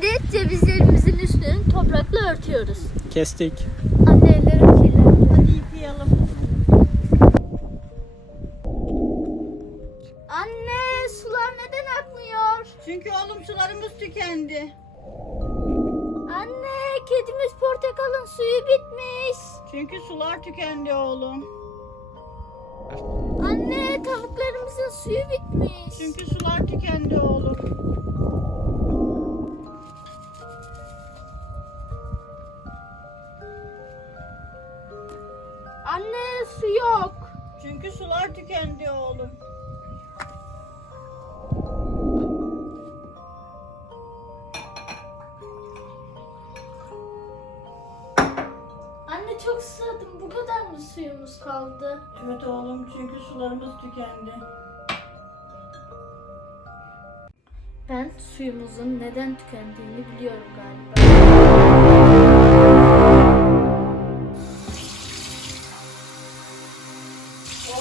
Şimdi cevizlerimizin üstünü toprakla örtüyoruz. Kestik. Anne ellerim kirlendi. Hadi yıkayalım. Anne sular neden akmıyor? Çünkü oğlum sularımız tükendi. Anne kedimiz portakalın suyu bitmiş. Çünkü sular tükendi oğlum. Anne tavuklarımızın suyu bitmiş. Çünkü sular tükendi Anne su yok. Çünkü sular tükendi oğlum. Anne çok susadım. Bu kadar mı suyumuz kaldı? Evet oğlum çünkü sularımız tükendi. Ben suyumuzun neden tükendiğini biliyorum galiba.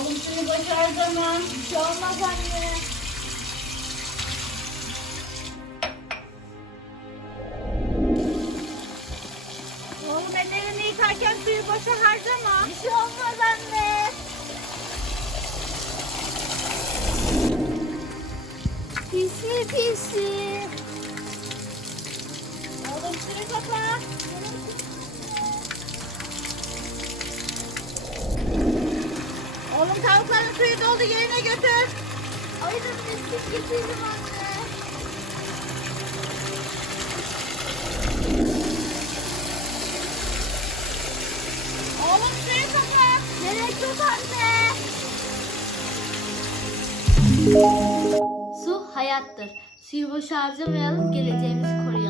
Her zaman. Bir şey olmaz anne. Oğlum ellerini yıkarken suyu başı her zaman. Bir şey olmaz anne. Pisi pisi. Oğlum suyu kapa. Oğlum tavukların suyu doldu yerine götür. Aynen mislik getirdim anne. Oğlum suyu kapa. Gerek anne. Su hayattır. Suyu boşa harcamayalım, geleceğimizi koruyalım.